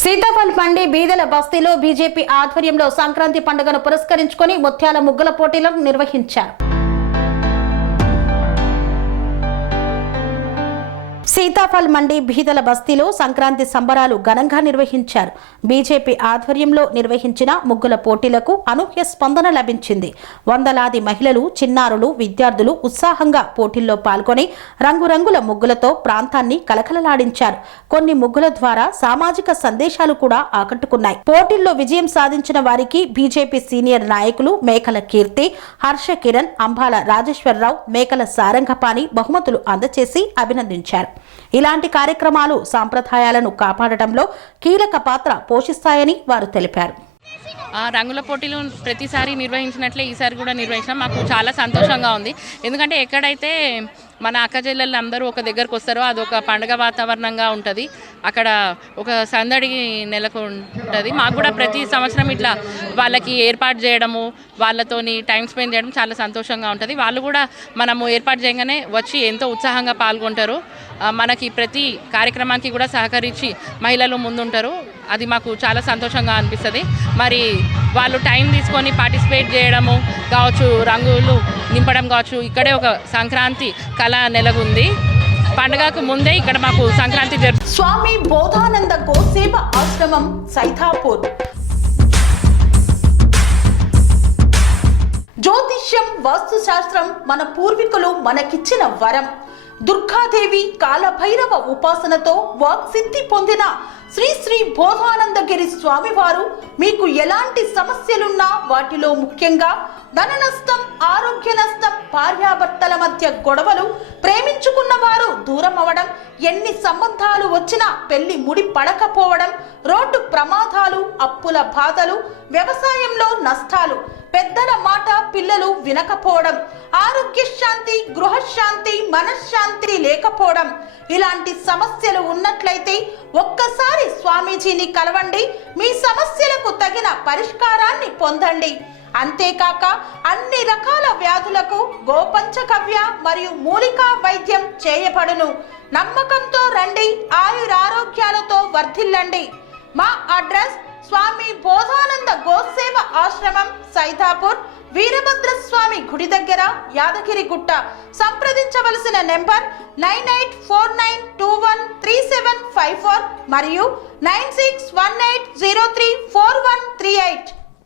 సీతాఫల్ మండి బీదల బస్తీలో బీజేపీ ఆధ్వర్యంలో సంక్రాంతి పండుగను పురస్కరించుకొని ముత్యాల ముగ్గుల పోటీలను నిర్వహించారు. సీతాఫల్ మండి బీదల బస్తీలో సంక్రాంతి సంబరాలు ఘనంగా నిర్వహించారు. బీజేపీ ఆధ్వర్యంలో నిర్వహించిన ముగ్గుల పోటీలకు అనూహ్య స్పందన లభించింది. వందలాది మహిళలు, చిన్నారులు, విద్యార్థులు ఉత్సాహంగా పోటీల్లో పాల్గొని రంగురంగుల ముగ్గులతో ప్రాంతాన్ని కలకలలాడించారు. కొన్ని ముగ్గుల ద్వారా సామాజిక సందేశాలు కూడా ఆకట్టుకున్నాయి. పోటీల్లో విజయం సాధించిన వారికి బీజేపీ సీనియర్ నాయకులు మేకల కీర్తి, హర్ష కిరణ్, అంబాల రాజేశ్వరరావు, మేకల సారంగపాణి బహుమతులు అందజేసి అభినందించారు. ఇలాంటి కార్యక్రమాలు సాంప్రదాయాలను కాపాడటంలో కీలక పాత్ర పోషిస్తాయని వారు తెలిపారు. రంగుల పోటీలు ప్రతిసారి నిర్వహించినట్లే ఈసారి కూడా నిర్వహించడం మాకు చాలా సంతోషంగా ఉంది. ఎందుకంటే ఎక్కడైతే మన అక్క చెల్లెళ్ళు అందరూ ఒక దగ్గరకు వస్తారో అదొక పండుగ వాతావరణంగా ఉంటుంది. అక్కడ ఒక సందడి నెలకొంటుంది. మాకు కూడా ప్రతి సంవత్సరం ఇట్లా వాళ్ళకి ఏర్పాటు చేయడము, వాళ్ళతోని టైం స్పెండ్ చేయడం చాలా సంతోషంగా ఉంటుంది. వాళ్ళు కూడా మనము ఏర్పాటు చేయగానే వచ్చి ఎంతో ఉత్సాహంగా పాల్గొంటారు. మనకి ప్రతి కార్యక్రమానికి కూడా సహకరించి మహిళలు ముందుంటారు. అది మాకు చాలా సంతోషంగా అనిపిస్తుంది. మరి వాళ్ళు టైం తీసుకొని పార్టిసిపేట్ చేయడము కావచ్చు, రంగులు నింపడం కావచ్చు, ఇక్కడే ఒక సంక్రాంతి కళ నెలకొంది. పండుగకు ముందే ఇక్కడ మాకు సంక్రాంతి స్వామి బోధానంద గోసేవ ఆశ్రమం సైతాపూర్. జ్యోతిష్యం, వాస్తుశాస్త్రం మన పూర్వీకులు మనకిచ్చిన వరం. దుర్గాదేవి, కాలభైరవ ఉపాసనతో వాక్సిద్ధి పొందిన శ్రీ శ్రీ బోధానందగిరి స్వామివారు మీకు ఎలాంటి సమస్యలున్నా, వాటిలో ముఖ్యంగా ధన నష్టం, ఆరోగ్య నష్టం, భార్యాభర్తల మధ్య గొడవలు, ప్రేమించుకున్న వారు దూరం అవడం, ఎన్ని సంబంధాలు వచ్చినా పెళ్లి ముడి పడకపోవడం, రోడ్డు ప్రమాదాలు, అప్పుల బాధలు, వ్యవసాయంలో నష్టాలు, పెద్దల మాట పిల్లలు వినకపోవడం, ఆరోగ్య శాంతి, గృహశాంతి, మనశ్శాంతి లేకపోవడం, ఇలాంటి సమస్యలు ఉన్నట్లయితే ఒక్కసారి స్వామీజీని కలవండి. మీ సమస్యలకు తగిన పరిష్కారాన్ని పొందండి. అంతేకాక అన్ని రకాల వ్యాధులకు గోపంచకవ్య మరియు మూలికా వైద్యం చేయబడును. నమ్మకంతో రండి, ఆయురారోగ్యాలతో వర్ధిల్లండి. మా అడ్రస్ స్వామి బోధానంద గోసేవ ఆశ్రమం సైతాపూర్, వీరభద్రస్వామి గుడి దగ్గర, యాదగిరిగుట్ట. సంప్రదించవలసిన నెంబర్ 9849213754 మరియు 9618034138.